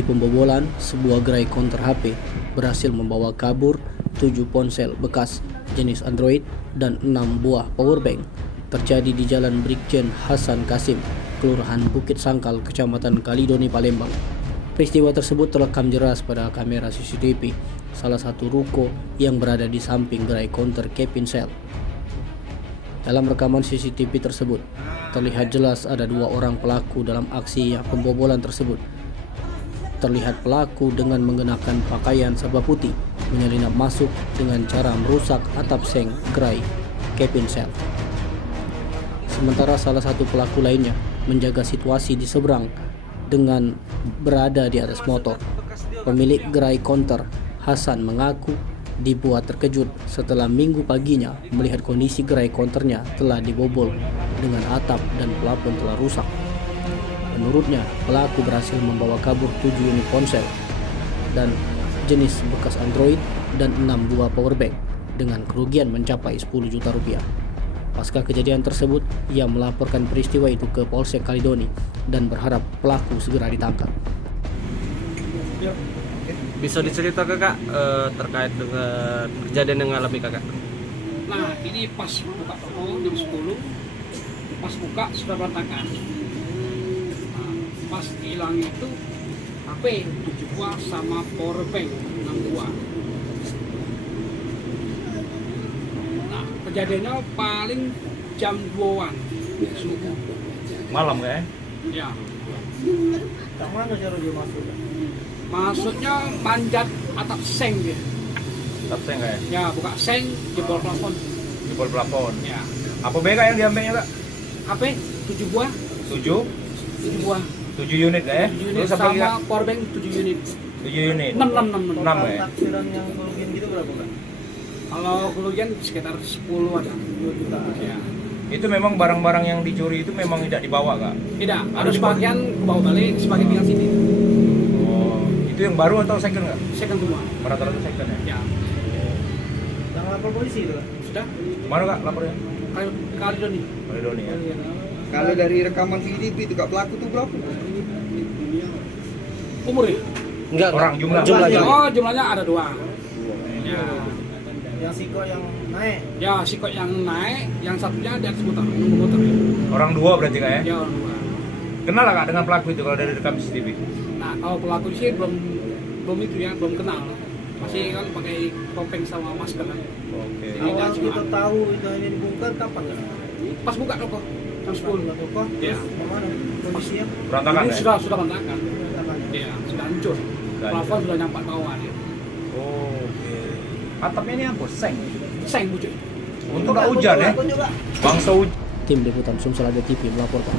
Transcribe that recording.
Aksi pembobolan sebuah gerai counter HP berhasil membawa kabur 7 ponsel bekas jenis Android dan 6 buah powerbank terjadi di Jalan Brigjen Hasan Kasim, Kelurahan Bukit Sangkal, Kecamatan Kalidoni, Palembang. Peristiwa tersebut terekam jelas pada kamera CCTV salah satu ruko yang berada di samping gerai counter Kepinsel. Dalam rekaman CCTV tersebut, terlihat jelas ada 2 orang pelaku dalam aksi pembobolan tersebut. Terlihat pelaku dengan mengenakan pakaian serba putih menyelinap masuk dengan cara merusak atap seng gerai Kepinsel. Sementara salah satu pelaku lainnya menjaga situasi di seberang dengan berada di atas motor. Pemilik gerai counter, Hasan, mengaku dibuat terkejut setelah minggu paginya melihat kondisi gerai counternya telah dibobol dengan atap dan plafon telah rusak. Menurutnya, pelaku berhasil membawa kabur 7 unit ponsel dan jenis bekas Android dan 6 buah powerbank dengan kerugian mencapai 10 juta rupiah. Pasca kejadian tersebut, ia melaporkan peristiwa itu ke Polsek Kalidoni dan berharap pelaku segera ditangkap. Bisa diceritakan Kak terkait dengan kejadian yang mengalami Kakak? Nah, ini pas buka toko jam 10, pas buka sudah berantakan. Nah, pas hilang itu HP 7 buah sama powerbank 6 buah. Nah, kejadiannya paling jam 2-an subuh. Malam Kak Ya. Yang mana cara dia masuk? Maksudnya manjat atap seng dia. Atap seng Kak Ya, buka seng, jebol plafon. Jebol plafon. Ya. Apa BK yang diambilnya Kak? HP 7 buah, 7 buah. 7 unit Kak 7 unit Terus apa lagi, Kak? sama powerbank 7 unit. 7 unit. 6 6 ya? Taksiran yang kerugian gitu berapa kan? Kalau kerugian sekitar 10 ada. 2 juta. Ya. Itu memang barang-barang yang dicuri itu memang tidak dibawa Kak? Tidak, harus sebagian bawa balik, sebagian tinggal sini. Oh, itu yang baru atau second Kak? Second semua. Rata-rata second ya? Ya. Yang lapor polisi itu kan? Sudah? Mana Kak lapornya? Kali Doni. Kalidoni ya? Kalau dari rekaman CCTV itu Kak, pelaku itu berapa? Umur ya? Enggak, Orang jumlah. Oh, jumlahnya ada 2. Ya. Yang siko yang naik. Ya, si kok yang naik, yang satunya di atas motor, nunggu motor ya. Orang 2 berarti Kak ya? Ya, orang 2. Kenal lah Kak dengan pelaku itu kalau dari rekam CCTV? Nah, kalau pelaku sih belum itu ya, belum kenal. Masih kan pakai topeng sama masker kan. Oke. Awal kita tahu itu hanya dibongkar kapan kan? Pas buka toko, jam 10. Toko? Ya. Kemana? Kondisinya? Berantakan Ini ya? sudah berantakan. Kapan? Iya, sudah hancur. Sudah Plafon hancur. sudah nyampak bawah dia. Oke. Atapnya ini apa? Seng? Seng bujuk. Untuk nggak hujan ya? Juga. Bangsa hujan. Tim Liputan Sumsel TV melaporkan.